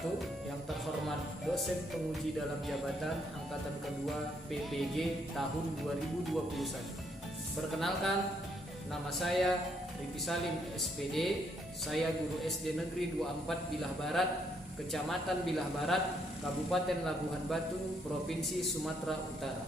wabarakatuh. Yang terhormat dosen penguji dalam jabatan angkatan kedua PPG tahun 2021. Perkenalkan, nama saya Riki Salim SPD. Saya guru SD Negeri 24 Bilah Barat, Kecamatan Bilah Barat, Kabupaten Labuhan Batu, Provinsi Sumatera Utara.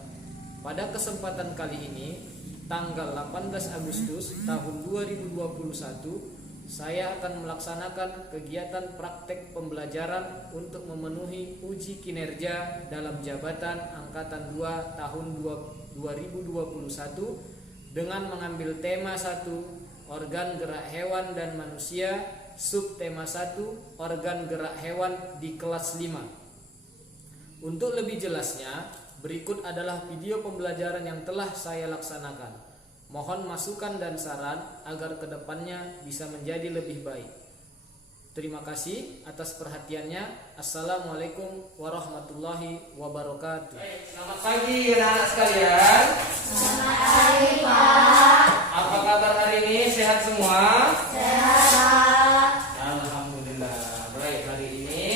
Pada kesempatan kali ini, tanggal 18 Agustus tahun 2021, saya akan melaksanakan kegiatan praktek pembelajaran untuk memenuhi uji kinerja dalam jabatan angkatan 2 tahun 2021 dengan mengambil tema 1, organ gerak hewan dan manusia, subtema 1, organ gerak hewan di kelas 5. Untuk lebih jelasnya, berikut adalah video pembelajaran yang telah saya laksanakan. Mohon masukan dan saran agar kedepannya bisa menjadi lebih baik. Terima kasih atas perhatiannya. Assalamualaikum warahmatullahi wabarakatuh. Selamat pagi anak-anak sekalian. Selamat pagi, Pak. Apa kabar hari ini? Sehat semua? Sehat. Alhamdulillah. Baik, hari ini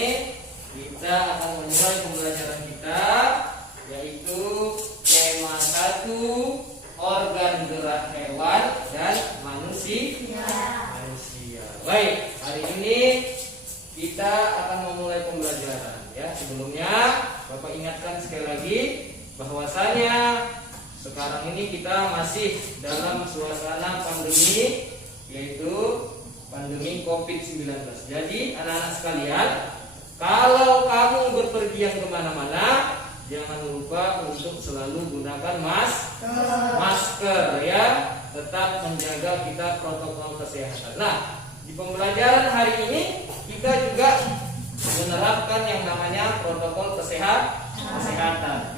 kita akan memulai pembelajaran kita, yaitu tema 1, organ gerak hewan dan manusia. Baik, hari ini kita akan memulai pembelajaran. Ya, sebelumnya Bapak ingatkan sekali lagi bahwasanya sekarang ini kita masih dalam suasana pandemi, yaitu pandemi COVID-19. Jadi anak-anak sekalian, kalau kamu berpergian kemana-mana, jangan lupa untuk selalu gunakan masker ya, tetap menjaga kita protokol kesehatan. Nah, di pembelajaran hari ini kita juga menerapkan yang namanya protokol kesehatan.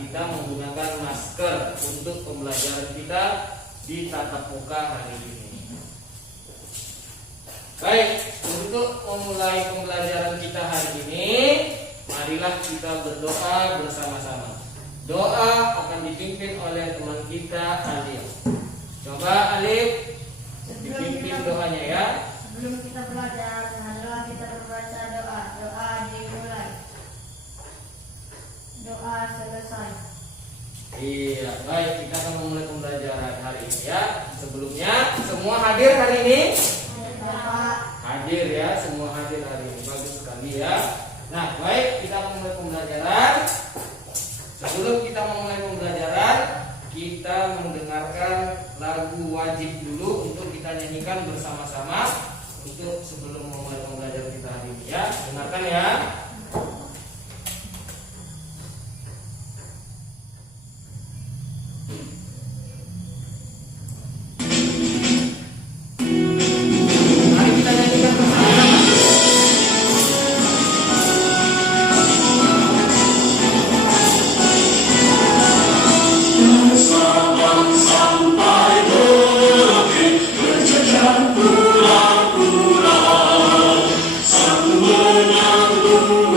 Kita menggunakan masker untuk pembelajaran kita di tatap muka hari ini. Baik, untuk memulai pembelajaran kita hari ini, marilah kita berdoa bersama-sama. Doa akan dipimpin oleh teman kita Alif. Coba Alif dipimpin doanya ya. Sebelum kita belajar, adalah kita membaca doa. Doa dimulai. Doa selesai. Iya, baik, kita akan memulai pembelajaran hari ini ya. Sebelumnya, semua hadir hari ini? Bapak. Hadir ya, semua hadir hari ini. Bagus sekali ya. Nah, baik, kita memulai pembelajaran. Sebelum kita memulai pembelajaran, kita mendengarkan lagu wajib dulu untuk kita nyanyikan bersama-sama untuk sebelum memulai pembelajaran kita hari ini ya. Dengarkan ya. Mari kita nyanyikan bersama-sama. Sang menyambut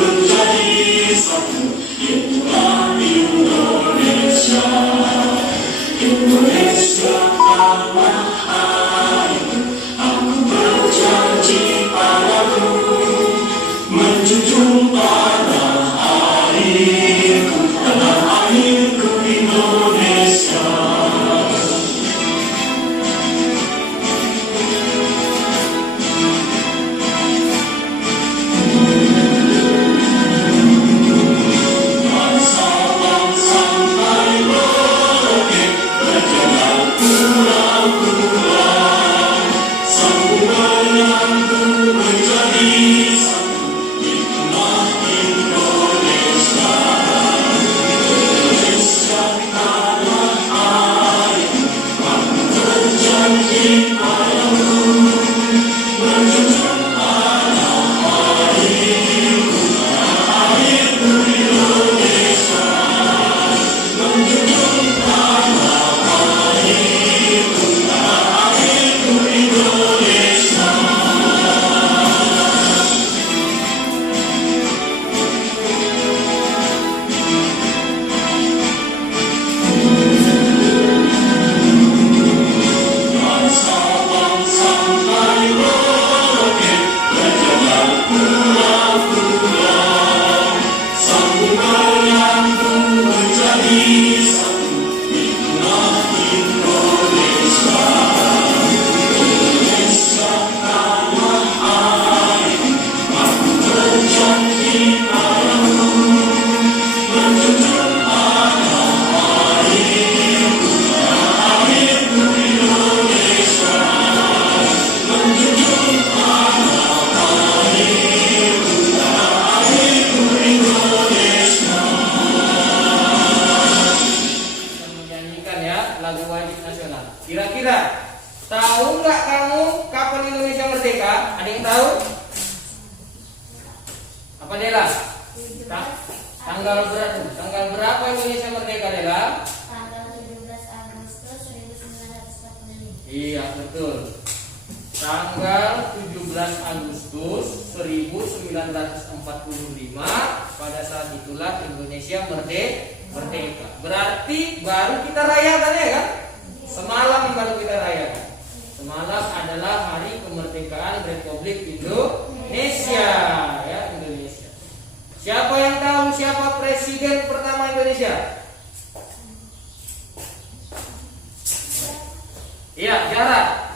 Kira-kira tahu nggak kamu kapan Indonesia merdeka? Ada yang tahu? Apa Dela? Tanggal berapa Indonesia merdeka Dela? Tanggal 17 Agustus 1945. Iya betul. Tanggal 17 Agustus 1945 pada saat itulah Indonesia merdeka. Berarti baru kita rayakan ya kan? Semalam baru kita rayakan. Semalam adalah hari kemerdekaan Republik Indonesia ya, Indonesia. Siapa yang tahu siapa presiden pertama Indonesia? Iya, Jara.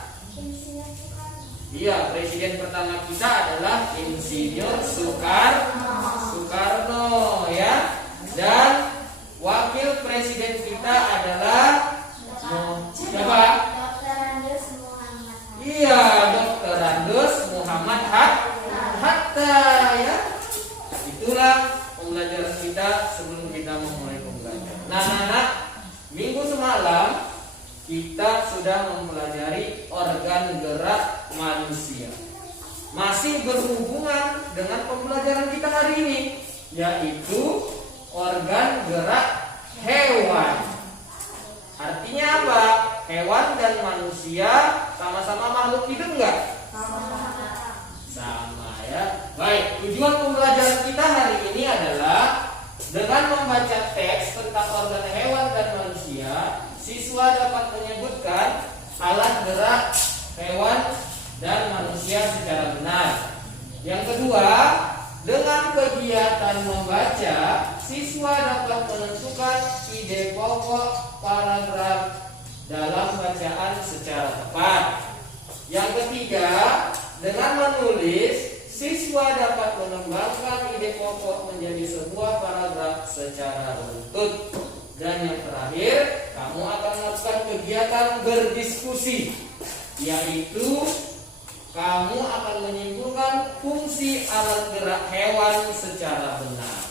Iya, presiden pertama kita adalah Insinyur Soekarno ya. Dan wakil presiden kita adalah siapa? Dr. Andes Muhammad. Iya, Dr. Andes Muhammad Hatta ya. Itulah pembelajaran kita sebelum kita memulai pembelajaran. Nah, anak-anak, minggu semalam kita sudah mempelajari organ gerak manusia. Masih berhubungan dengan pembelajaran kita hari ini, yaitu organ gerak hewan. Artinya apa? Hewan dan manusia sama-sama makhluk hidup enggak? Sama ya. Baik, tujuan pembelajaran kita hari ini adalah dengan membaca teks tentang organ hewan dan manusia, siswa dapat menyebutkan alat gerak hewan dan manusia secara benar. Yang kedua, dengan kegiatan membaca, siswa dapat menentukan ide pokok paragraf dalam bacaan secara tepat. Yang ketiga, dengan menulis, siswa dapat mengembangkan ide pokok menjadi sebuah paragraf secara runtut. Dan yang terakhir, kamu akan melakukan kegiatan berdiskusi, yaitu kamu akan menyimpulkan fungsi alat gerak hewan secara benar.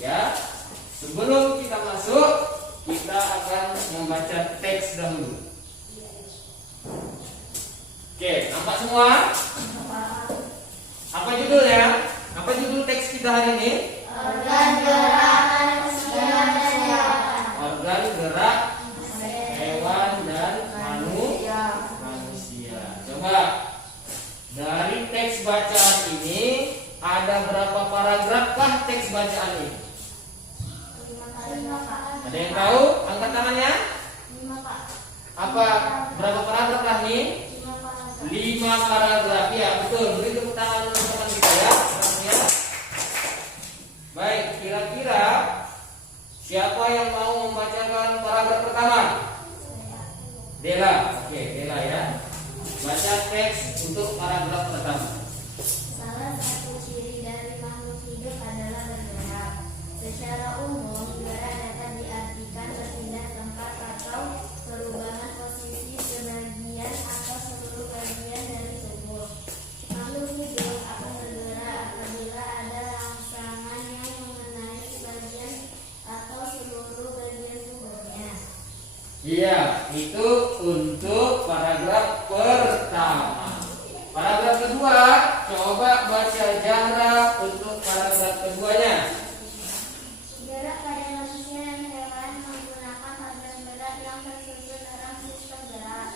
Ya, sebelum kita masuk, kita akan membaca teks dahulu. Oke, nampak semua? Apa judulnya? Apa judul teks kita hari ini? Organ gerak manusia dan hewan. Organ gerak hewan dan manusia. Coba dari teks bacaan ini ada berapa paragraf kah teks bacaan ini? 5 Pak. Ada yang tahu? Angkat tangannya. 5 Pak. Apa? Berapa paragraf kah nih? 5 paragraf. Ya betul. Beri tepuk tangan teman-teman kita ya. Baik, kira-kira siapa yang mau membacakan paragraf pertama? Dela. Oke, Dela ya. Baca teks untuk paragraf pertama. Salah satu ciri dari makhluk hidup adalah bergerak. Secara umum, gerak dapat diartikan berpindah tempat atau perubahan posisi sebagian atau seluruh bagian dari tubuh. Makhluk hidup akan bergerak apabila ada rangsangan yang mengenai sebagian atau seluruh bagian tubuhnya. Iya, itu untuk paragraf pertama. Paragraf kedua, coba baca Zahra untuk paragraf keduanya. Gerak pada manusia dan hewan menggunakan organ gerak yang tersusun dalam sistem gerak.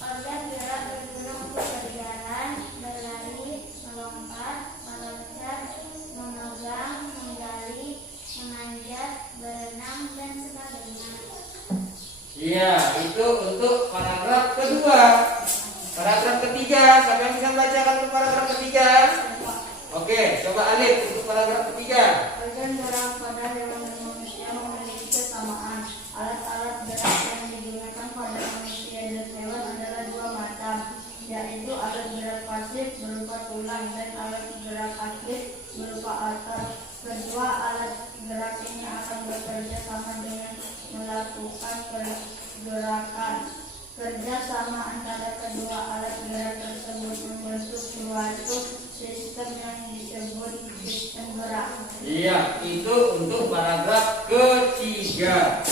Organ gerak berguna untuk berjalan, berlari, melompat, meloncat, memegang, menggali, memanjat, berenang, dan sebagainya. Iya, itu untuk paragraf kedua. Paragraf ketiga, siapa yang bisa membacakan untuk paragraf ketiga? Oke, coba Alif untuk paragraf ketiga. Organ gerak pada hewan dan manusia memiliki kesamaan. Alat-alat gerak yang digunakan pada manusia dan hewan adalah 2 macam, yaitu alat gerak pasif berupa tulang dan alat gerak aktif berupa otot. Kedua alat gerak ini akan bekerja sama dengan melakukan pergerakan. Kerja sama antara kedua alat gerak tersebut membentuk suatu sistem yang disebut sistem gerak. Iya, itu untuk paragraf ketiga.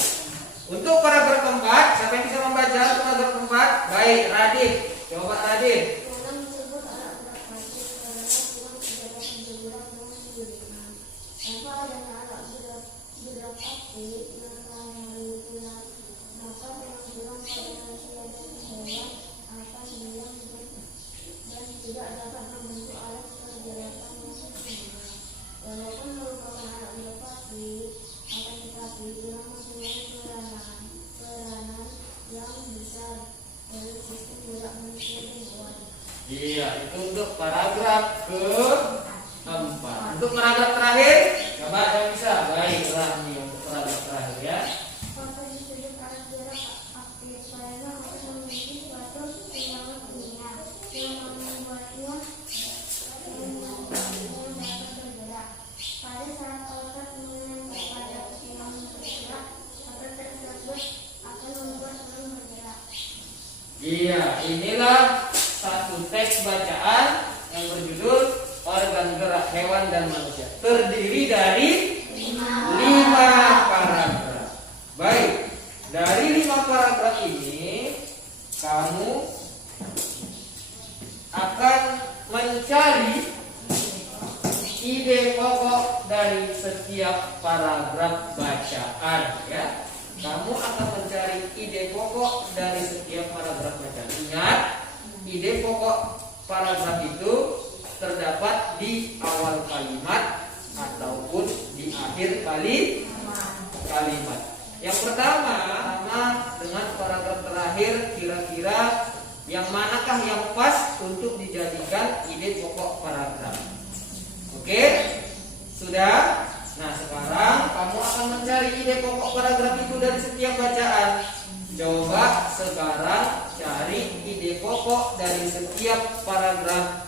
Untuk paragraf keempat, siapa yang bisa membaca paragraf keempat? Baik, Radit. Coba Radit. Dalam tersebut alat berat pasif karena kurang terdapat bergerak dengan sendirinya. Tanpa adanya alat berat aktif yang memiliki maka dengan kurang pada manusia dan hewan akan hilang dan tidak dapat membentuk alat pergerakan yang sempurna. Walaupun merupakan alat berat pasif, akan tetapi kurang mempunyai peranan yang besar dalam sistem gerak manusia dan hewan. Iya, itu untuk paragraf keempat. Untuk paragraf terakhir, coba yang bisa. Baik, Rahmi untuk paragraf terakhir ya. Maka disebut alat gerak aktif karena akan memiliki suatu kemampuan kimia yang membuatnya dapat bergerak. Pada saat otak mengenai pada kemampuan bergerak, otak tersebut akan membuat orang bergerak. Iya, inilah satu teks bacaan yang berjudul Organ Gerak Hewan dan Manusia. Terdiri dari 5 paragraf. Baik, dari 5 paragraf ini kamu akan mencari ide pokok dari setiap paragraf bacaan ya. Kamu akan mencari ide pokok dari setiap paragraf bacaan. Ingat, ide pokok paragraf itu terdapat di awal kalimat ataupun di akhir kalimat. Yang pertama, dengan paragraf terakhir, kira-kira yang manakah yang pas untuk dijadikan ide pokok paragraf. Oke? Sudah? Nah, sekarang kamu akan mencari ide pokok paragraf itu dari setiap bacaan. Coba sekarang cari ide pokok dari setiap paragraf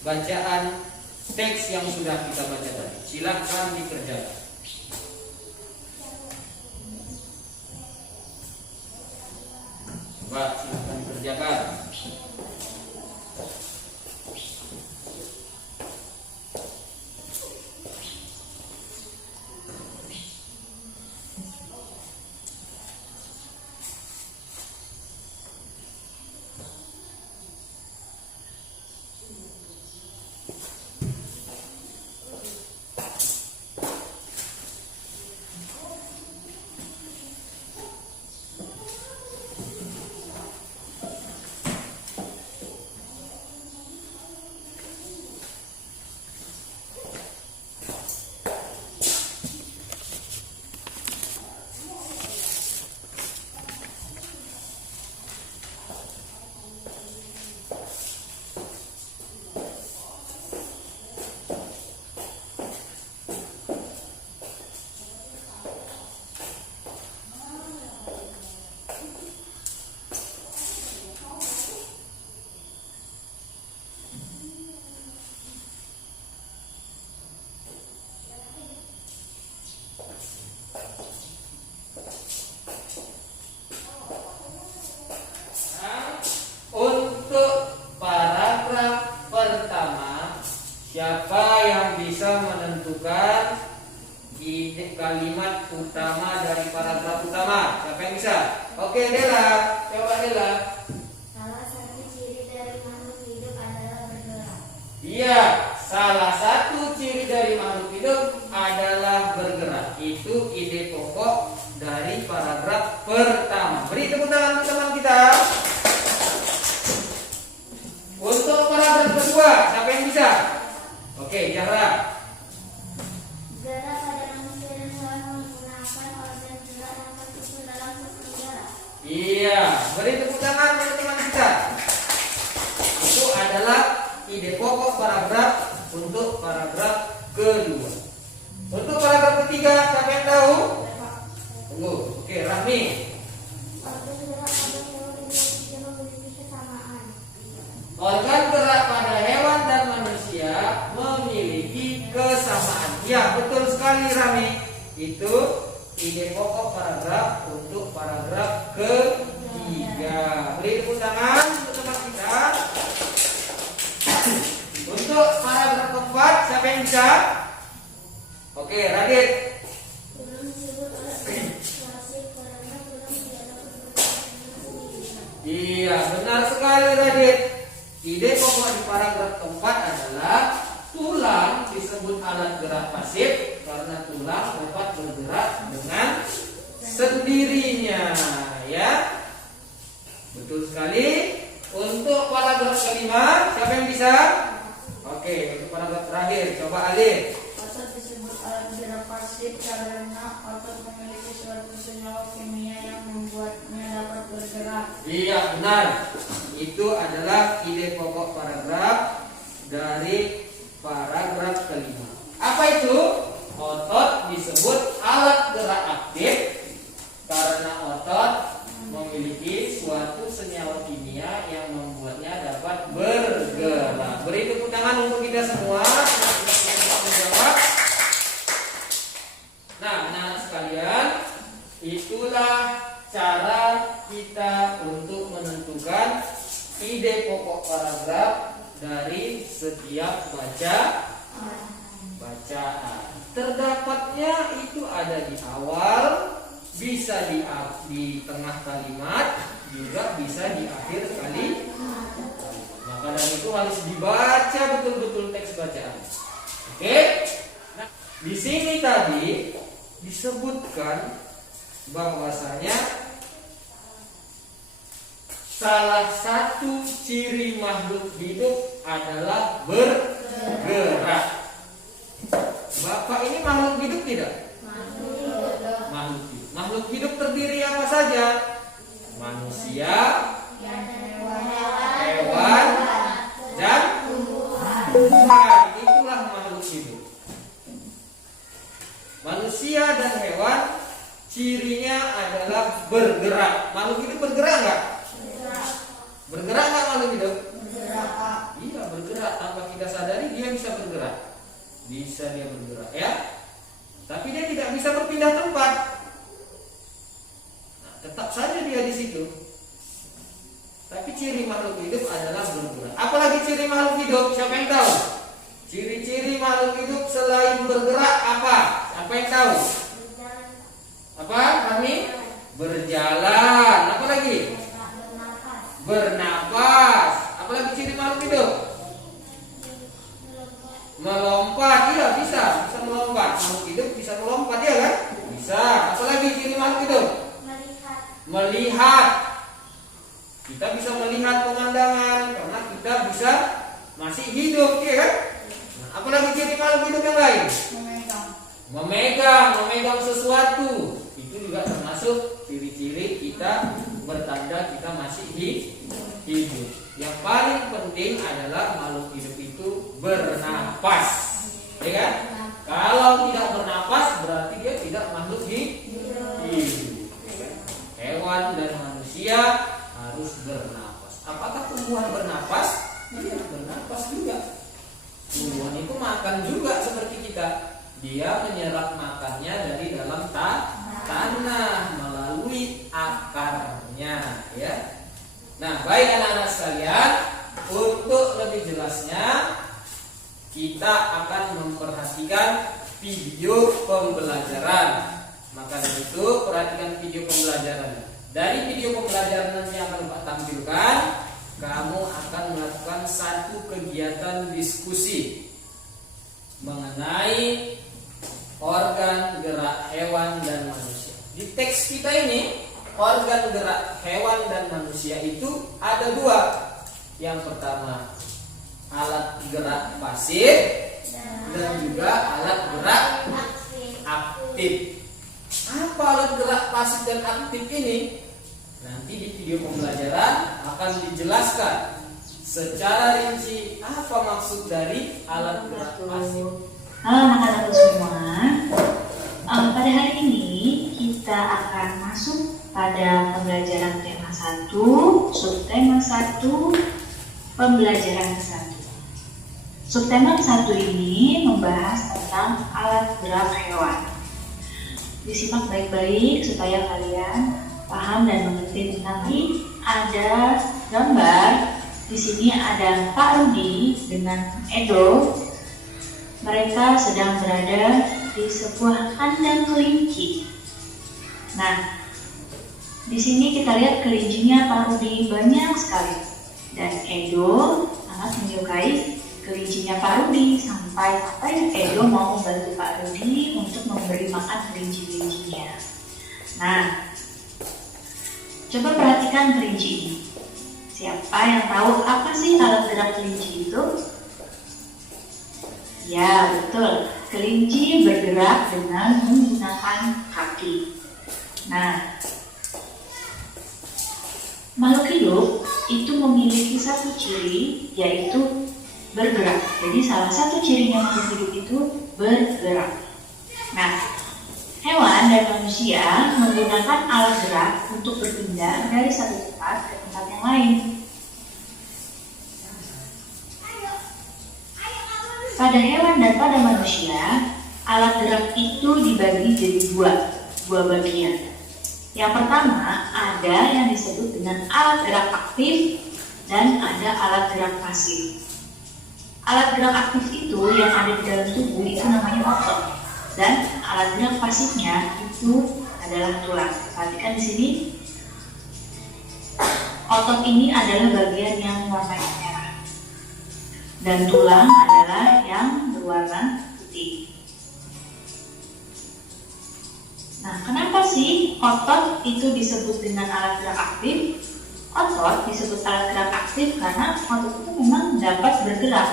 bacaan teks yang sudah kita baca tadi. Silakan dikerjakan. Coba silakan dikerjakan. Siapa yang bisa menentukan ide kalimat utama dari paragraf utama? Siapa yang bisa? Oke, Dela. Coba Dela. Salah satu ciri dari makhluk hidup adalah bergerak. Iya, salah satu ciri dari makhluk hidup adalah bergerak. Itu ide pokok dari paragraf pertama. Beri tepuk tangan teman kita. Untuk paragraf kedua, siapa yang bisa? Oke, Zahra. Gerak pada manusia dan hewan menggunakan organ gerak yang tersusun dalam sistem gerak. Iya, beri tepuk tangan teman-teman kita. Itu adalah ide pokok paragraf untuk paragraf kedua. Untuk paragraf ketiga, siapa yang tahu? Tunggu. Oke, Rahmi. Organ gerak pada hewan dan manusia memiliki kesamaan. Organ gerak pada hewan dan manusia memiliki kesamaan. Ya, betul sekali Rami. Itu ide pokok paragraf untuk paragraf ketiga. Beri tepuk tangan untuk teman kita. Untuk paragraf keempat, siapa yang bisa? Oke, Radit. Belum disebut alat berat pasif karena Iya, benar sekali Radit. Ide pokok di paragraf keempat adalah tulang disebut alat gerak pasif karena tulang dapat bergerak dengan sendirinya, ya. Betul sekali. Untuk paragraf kelima, siapa yang bisa? Oke, untuk paragraf terakhir, coba Alif. Otot disebut alat gerak pasif karena otot memiliki suatu senyawa kimia yang membuatnya dapat bergerak. Iya, benar. Itu adalah ide pokok paragraf dari paragraf kelima. Apa itu? Otot disebut alat gerak aktif karena otot memiliki suatu senyawa kimia yang membuatnya dapat bergerak. Beri tepuk tangan untuk kita semua. Menjawab. Nah, anak sekalian, itulah cara kita untuk menentukan ide pokok paragraf dari setiap bacaan. Terdapatnya itu ada di awal, bisa di tengah kalimat, juga bisa di akhir kalimat. Maka dari itu harus dibaca betul-betul teks bacaan. Oke? Nah, di sini tadi disebutkan bahwasanya salah satu ciri makhluk hidup adalah bergerak. Bapak ini makhluk hidup tidak? Makhluk hidup. Makhluk hidup terdiri apa saja? Manusia, hewan, dan tumbuhan. Itulah makhluk hidup. Manusia dan hewan cirinya adalah bergerak. Makhluk hidup bergerak nggak? Bergerak nggak makhluk hidup? Iya, bergerak. Tanpa kita sadari dia bisa bergerak. Bisa dia bergerak, ya. Tapi dia tidak bisa berpindah tempat. Nah, tetap saja dia di situ. Tapi ciri makhluk hidup adalah bergerak. Apalagi ciri makhluk hidup? Siapa yang tahu? Ciri-ciri makhluk hidup selain bergerak apa? Siapa yang tahu? Apa? Kami berjalan. Apa lagi? Bernapas. Apa lagi ciri makhluk hidup? Melompat. Iya, bisa melompat. Makhluk hidup bisa melompat, ya kan? Bisa. Apa lagi ciri makhluk hidup? Melihat. Kita bisa melihat pemandangan karena kita bisa masih hidup, ya kan? Nah, apa lagi ciri makhluk hidup yang lain? Memegang sesuatu. Itu juga termasuk ciri-ciri kita bertanda kita masih hidup. Yang paling penting adalah makhluk hidup itu bernapas, ya kan? Kalau tidak bernapas berarti dia tidak makhluk hidup. Hewan dan manusia harus bernapas. Apakah tumbuhan bernapas? Iya, bernapas juga. Tumbuhan itu makan juga seperti kita. Dia menyerap makannya dari dalam tanah melalui akarnya, ya. Nah, baik anak-anak sekalian, untuk lebih jelasnya kita akan memperhatikan video pembelajaran. Maka dari itu perhatikan video pembelajaran. Dari video pembelajaran nanti yang akan Pak tampilkan, kamu akan melakukan satu kegiatan diskusi mengenai organ gerak hewan dan manusia. Di teks kita ini, organ gerak hewan dan manusia itu ada dua. Yang pertama alat gerak pasif dan juga alat gerak aktif. Apa alat gerak pasif dan aktif ini? Nanti di video pembelajaran akan dijelaskan secara rinci apa maksud dari alat gerak pasif. Halo anak-anakku semua, pada hari ini kita akan masuk pada pembelajaran tema 1, subtema 1, pembelajaran 1. Subtema 1 ini membahas tentang alat gerak hewan. Disimak baik-baik supaya kalian paham dan mengerti tentang ini. Ada gambar, di sini ada Pak Rudi dengan Edo. Mereka sedang berada di sebuah kandang kelinci. Nah, Di sini kita lihat kelincinya Pak Rudi banyak sekali. Dan Edo sangat menyukai kelincinya Pak Rudi sampai Edo mau membantu Pak Rudi untuk memberi makan kelinci-kelincinya. Nah, coba perhatikan kelinci ini. Siapa yang tahu apa sih alat gerak kelinci itu? Ya, betul. Kelinci bergerak dengan menggunakan kaki. Nah, makhluk hidup itu memiliki satu ciri, yaitu bergerak. Jadi salah satu cirinya makhluk hidup itu bergerak. Nah, hewan dan manusia menggunakan alat gerak untuk berpindah dari satu tempat ke tempat yang lain. Pada hewan dan pada manusia, alat gerak itu dibagi jadi dua bagian. Yang pertama, ada yang disebut dengan alat gerak aktif dan ada alat gerak pasif. Alat gerak aktif itu yang ada di dalam tubuh itu namanya otot, dan alat gerak pasifnya itu adalah tulang. Perhatikan di sini, otot ini adalah bagian yang warna merah, dan tulang adalah yang berwarna putih. Nah, kenapa sih otot itu disebut dengan alat gerak aktif? Otot disebut alat gerak aktif karena otot itu memang dapat bergerak.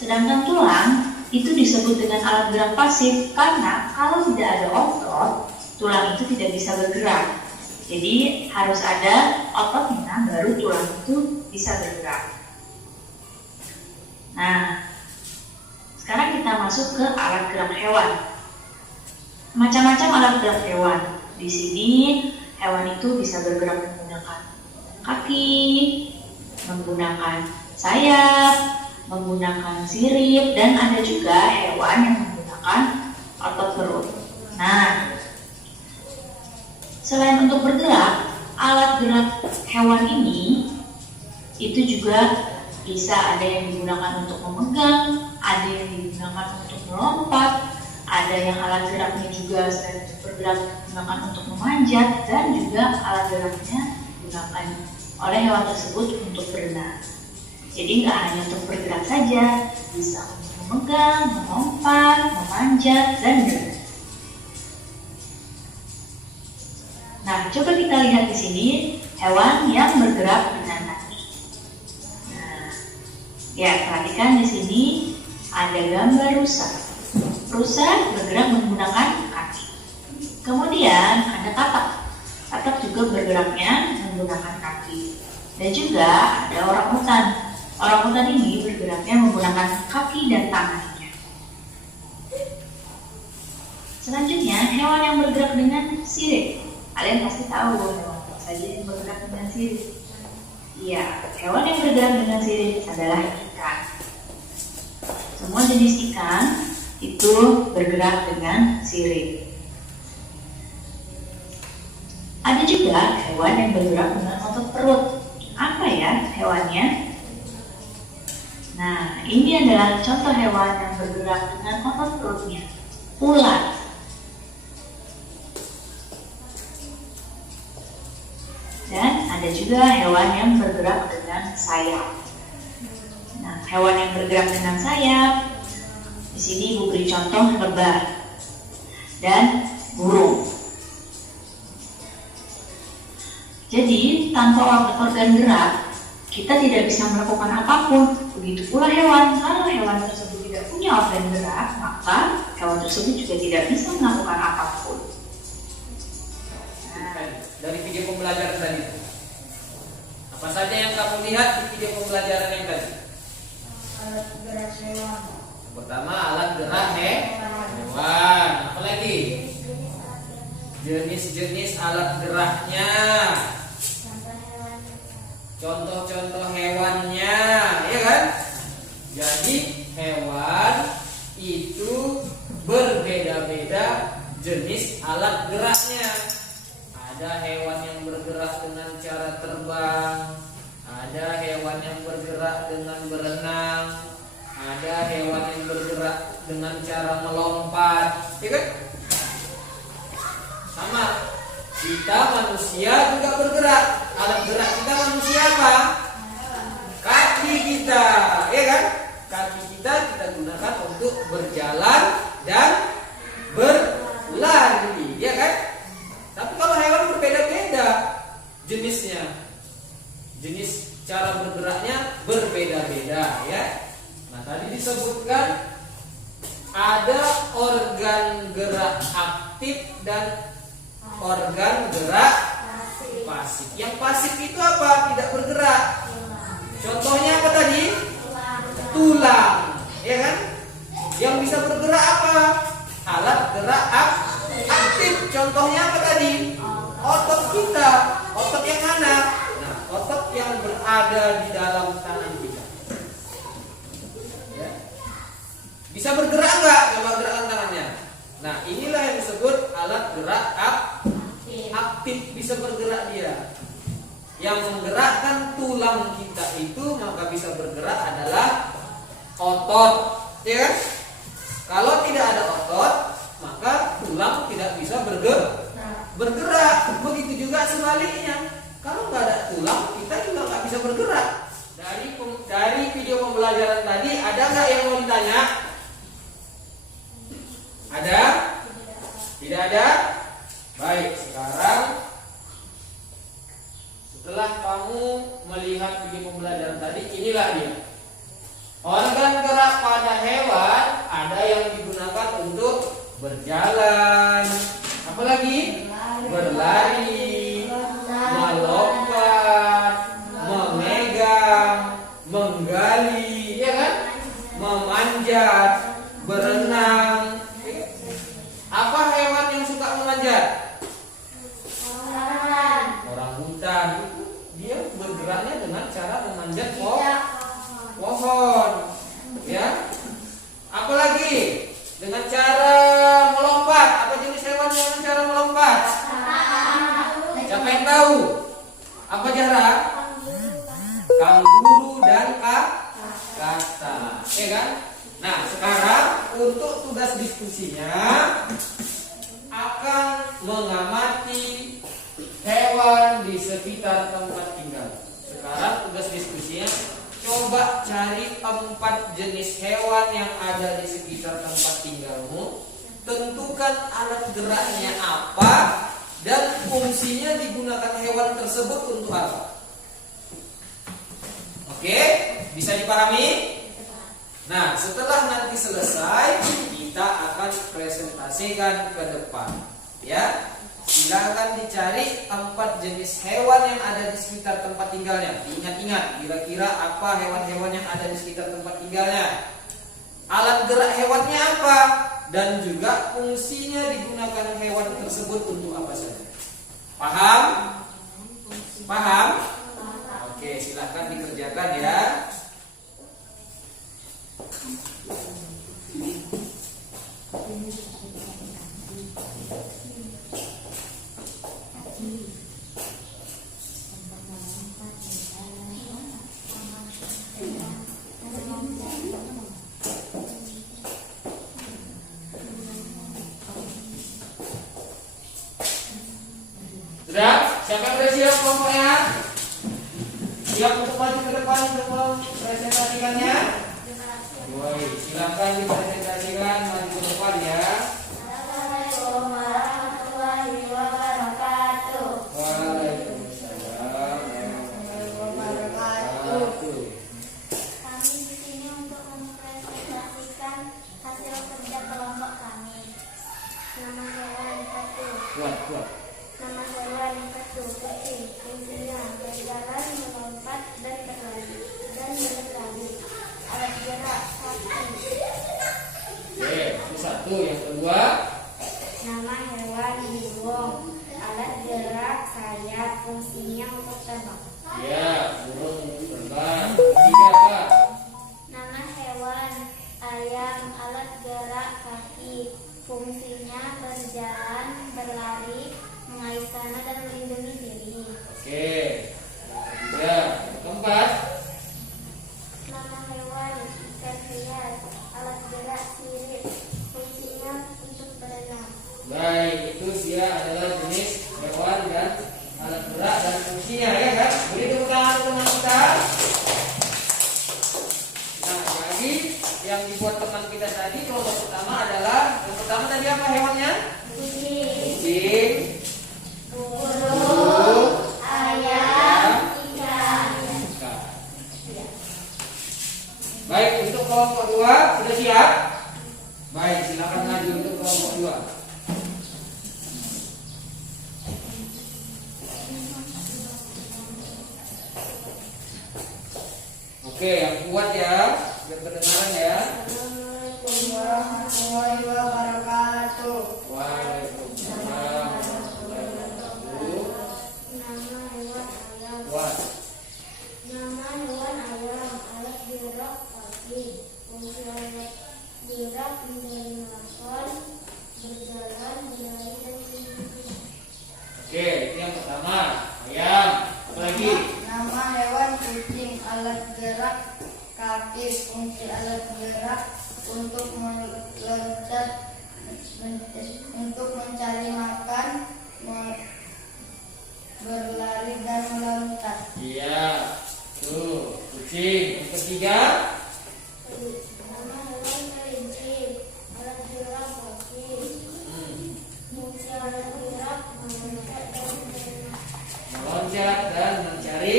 Sedangkan tulang itu disebut dengan alat gerak pasif karena kalau tidak ada otot, tulang itu tidak bisa bergerak. Jadi harus ada ototnya baru tulang itu bisa bergerak. Nah, sekarang kita masuk ke alat gerak hewan. Macam-macam alat gerak hewan. Di sini hewan itu bisa bergerak menggunakan kaki, menggunakan sayap, menggunakan sirip, dan ada juga hewan yang menggunakan otot perut. Nah, selain untuk bergerak, alat gerak hewan ini itu juga bisa ada yang digunakan untuk memegang, ada yang digunakan untuk melompat, ada yang alat geraknya juga selain untuk bergerak digunakan untuk memanjat, dan juga alat geraknya digunakan oleh hewan tersebut untuk berenang. Jadi nggak hanya untuk bergerak saja, bisa untuk memegang, melompat, memanjat, dan berenang. Nah, coba kita lihat di sini hewan yang bergerak dengan kaki. Nah, ya perhatikan di sini ada gambar rusa. Rusa bergerak menggunakan kaki. Kemudian ada katak. Katak juga bergeraknya menggunakan kaki. Dan juga ada orangutan. Orangutan ini bergeraknya menggunakan kaki dan tangannya. Selanjutnya, hewan yang bergerak dengan sirip. Kalian pasti tahu hewan apa saja yang bergerak dengan sirip. Iya, hewan yang bergerak dengan sirip adalah ikan. Semua jenis ikan itu bergerak dengan sirip. Ada juga hewan yang bergerak dengan otot perut. Apa ya hewannya? Nah, ini adalah contoh hewan yang bergerak dengan otot perutnya. Ular. Dan ada juga hewan yang bergerak dengan sayap. Nah, hewan yang bergerak dengan sayap, di sini Ibu beri contoh lebah dan burung. Jadi, tanpa organ gerak, kita tidak bisa melakukan apapun. Begitu pula hewan. Kalau hewan tersebut tidak punya organ gerak, maka hewan tersebut juga tidak bisa melakukan apapun. Dari video pembelajaran tadi, apa saja yang kamu lihat di video pembelajaran yang tadi? Alat gerak hewan. Pertama, alat gerak hewan. Apa lagi? Jenis-jenis alat geraknya, contoh-contoh hewannya, ya kan? Jadi hewan itu berbeda-beda jenis alat geraknya. Ada hewan yang bergerak dengan cara terbang, ada hewan yang bergerak dengan berenang, ada hewan yang bergerak dengan cara melompat, ya kan? Sama. Kita manusia juga bergerak. Alat gerak kita manusia apa? Kaki kita, ya kan? Kaki kita gunakan untuk berjalan dan berlari, ya kan? Tapi kalau hewan berbeda-beda jenisnya, jenis cara bergeraknya berbeda-beda, ya. Nah, tadi disebutkan ada organ gerak aktif dan organ gerak pasif. Yang pasif itu apa? Tidak bergerak. Contohnya apa tadi? Tulang, ya kan? Yang bisa bergerak apa? Alat gerak aktif. Contohnya apa tadi? Otot kita. Otot yang mana? Nah, otot yang berada di dalam tangan kita. Ya. Bisa bergerak nggak? Coba gerakan tangannya. Nah, inilah yang disebut alat gerak aktif. Bisa bergerak dia. Yang menggerakkan tulang kita itu maka bisa bergerak adalah otot, ya kan? Kalau tidak ada otot, maka tulang tidak bisa bergerak. Begitu juga sebaliknya. Kalau nggak ada tulang, kita juga nggak bisa bergerak. Dari video pembelajaran tadi, ada nggak yang mau ditanya? Ada? Tidak ada? Baik, sekarang setelah kamu melihat video pembelajaran tadi, inilah dia. Organ gerak pada hewan ada yang digunakan untuk berjalan, apalagi berlari, melompat, memegang, menggali, ya kan? Memanjat, berenang. Apa hewan yang suka memanjat? Orang hutan. Itu dia bergeraknya dengan cara memanjat pohon, ya. Apalagi dengan cara melompat. Apa jenis hewan yang dengan cara melompat? Siapa yang tahu? Apa cara? Kanguru dan kata, ya kan? Nah, sekarang untuk tugas diskusinya akan mengamati hewan di sekitar tempat tinggal. Sekarang tugas diskusinya, coba cari 4 jenis hewan yang ada di sekitar tempat tinggalmu. Tentukan alat geraknya apa dan fungsinya digunakan hewan tersebut untuk apa. Oke, bisa dipahami? Nah, setelah nanti selesai, kita akan presentasikan ke depan, ya. Silakan dicari 4 jenis hewan yang ada di sekitar tempat tinggalnya. Ingat-ingat, kira-kira apa hewan-hewan yang ada di sekitar tempat tinggalnya. Alat gerak hewannya apa, dan juga fungsinya digunakan hewan tersebut untuk apa saja. Paham? Paham? Oke, silakan dikerjakan ya. Sudah? Siapa yang sudah siap kelompoknya? Siap untuk maju ke depan untuk mempresentasikannya? Baik, silakan dipresentasikan maju ke depan ya. Assalamualaikum warahmatullahi wabarakatuh. Waalaikumsalam warahmatullahi wabarakatuh. Kami di sini untuk mempresentasikan hasil kerja kelompok kami. Nama hewan satu. Kuat. Nama hewan satu kucing. Fungsinya berjalan, melompat, dan berlari. Alat gerak kaki. Oke, itu satu. Yang kedua. teman kita? Nah, jadi yang dibuat teman kita tadi kelompok pertama adalah yang pertama tadi apa hewannya? Kucing, burung, ayam, ikan. ikan. Baik, untuk kelompok 2 sudah siap? Baik, silakan maju untuk kelompok 2. Oke, yang kuat ya, biar kedengaran ya. Assalamualaikum warahmatullahi wabarakatuh. Waalaikumsalam warahmatullahi wabarakatuh. Nama hewan ayam. Kuat. Nama hewan ayam. Alat gerak kaki. Fungsi alat gerak menjadi makan, berjalan, berlari, dan mengikuti. Oke, itu yang pertama. Ayam. Apa lagi? Nama hewan kucing. Alat gerak kaki. Fungsi alat gerak untuk meloncat, untuk mencari makan, berlari dan meloncat. Iya. Tuh, kucing. Yang ketiga. Nama hewan kelinci. Alat gerak kaki. Fungsi alat gerak meloncat dan meloncat. Meloncat dan mencari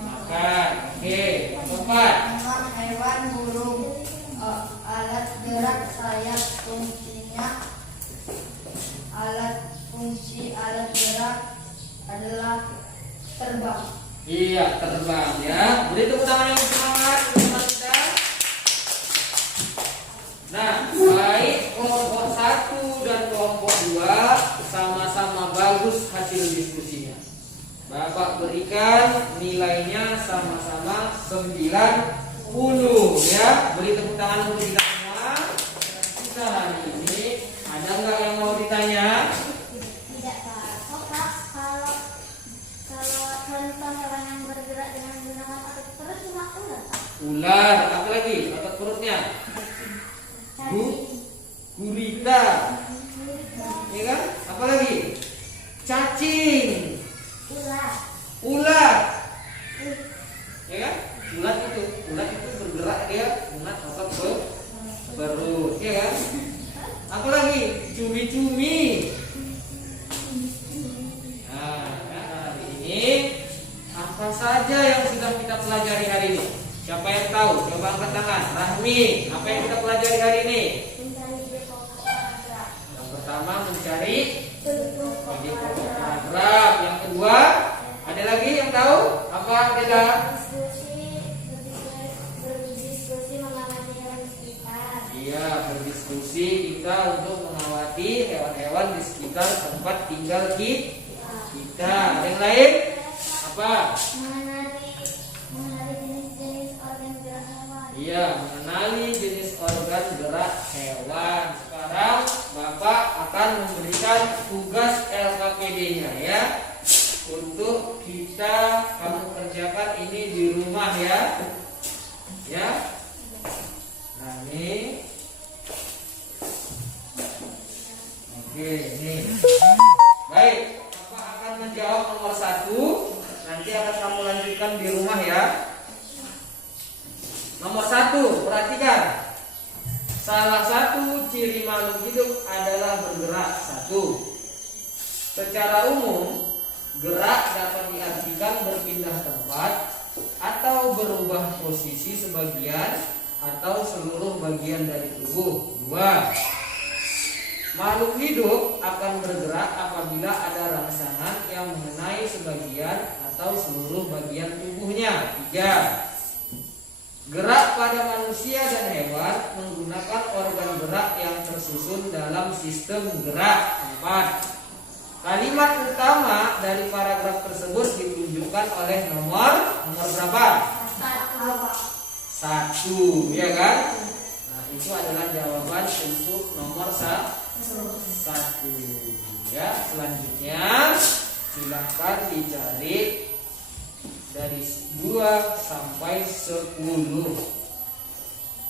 makan. Oke, yang keempat. Nama hewan burung. Alat gerak sayap. Fungsi alat gerak adalah terbang. Iya, terbang ya. Beri tepuk tangan yang semangat untuk teman kita. Nah, baik kelompok 1 dan kelompok 2 sama-sama bagus hasil diskusinya. Bapak berikan nilainya sama-sama 90 ya. Beri tepuk tangan untuk kita semua. Kita hari ini ada nggak yang mau ditanya? Tidak apa Kak, kalau contoh hewan yang bergerak dengan menggunakan otot perut cuma ular. Ular, apa lagi? Otot perutnya? Gurita, ya kan? Apa lagi? Cacing, ular, ya kan? Ular itu bergerak dia dengan otot perut, ya kan? Apa lagi? Cumi-cumi. Nah, hari ini apa saja yang sudah kita pelajari hari ini? Siapa yang tahu? Coba angkat tangan. Rahmi, apa yang kita pelajari hari ini? Yang pertama mencari paragraf. Yang kedua, ada lagi yang tahu? Apa beda? Berdiskusi mengamati hewan di sekitar. Iya, berdiskusi kita untuk mengawati hewan-hewan di sekitar tempat tinggal kita. Ada yang lain? Apa? Mengenali jenis-jenis organ gerak hewan. Iya, mengenali jenis organ gerak hewan. Sekarang Bapak akan memberikan tugas LKPD-nya ya. Untuk kita kamu kerjakan ini di rumah ya. Ya. Nah, ini. Oke, ini. Baik, Bapak akan menjawab nomor 1. Nanti akan kamu lanjutkan di rumah ya. Nomor 1, perhatikan. Salah satu ciri makhluk hidup adalah bergerak. 1. Secara umum, gerak dapat diartikan berpindah tempat atau berubah posisi sebagian atau seluruh bagian dari tubuh. 2. Makhluk hidup akan bergerak apabila ada rangsangan yang mengenai sebagian atau seluruh bagian tubuhnya. 3. Gerak pada manusia dan hewan menggunakan organ gerak yang tersusun dalam sistem gerak. 4. Kalimat utama dari paragraf tersebut ditunjukkan oleh nomor berapa? 1, ya kan? Nah, itu adalah jawaban untuk nomor 1. Ya, selanjutnya silakan dicari dari 2 sampai 10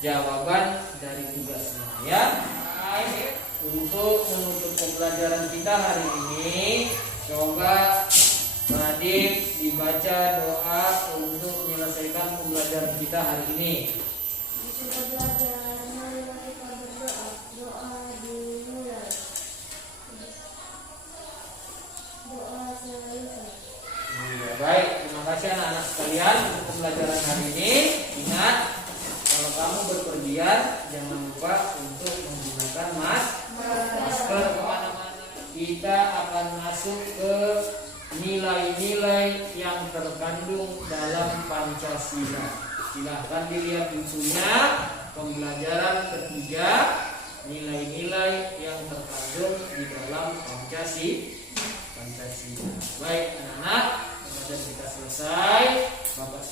jawaban dari tugasnya ya. Baik, untuk menutup pembelajaran kita hari ini, coba Adik dibaca doa untuk menyelesaikan pembelajaran kita hari ini. Kita belajar, mari kita berdoa. Doa dimulai. Doa selesai. Ya, baik, terima kasih anak-anak sekalian untuk pembelajaran hari ini. Ingat, kalau kamu berpergian jangan lupa untuk menggunakan masker kemana-mana. Kita akan masuk ke nilai-nilai yang terkandung dalam Pancasila. Silahkan dilihat bukunya, pembelajaran ketiga, nilai-nilai yang terkandung di dalam Pancasila. Baik anak-anak, pembelajaran kita selesai. Bapak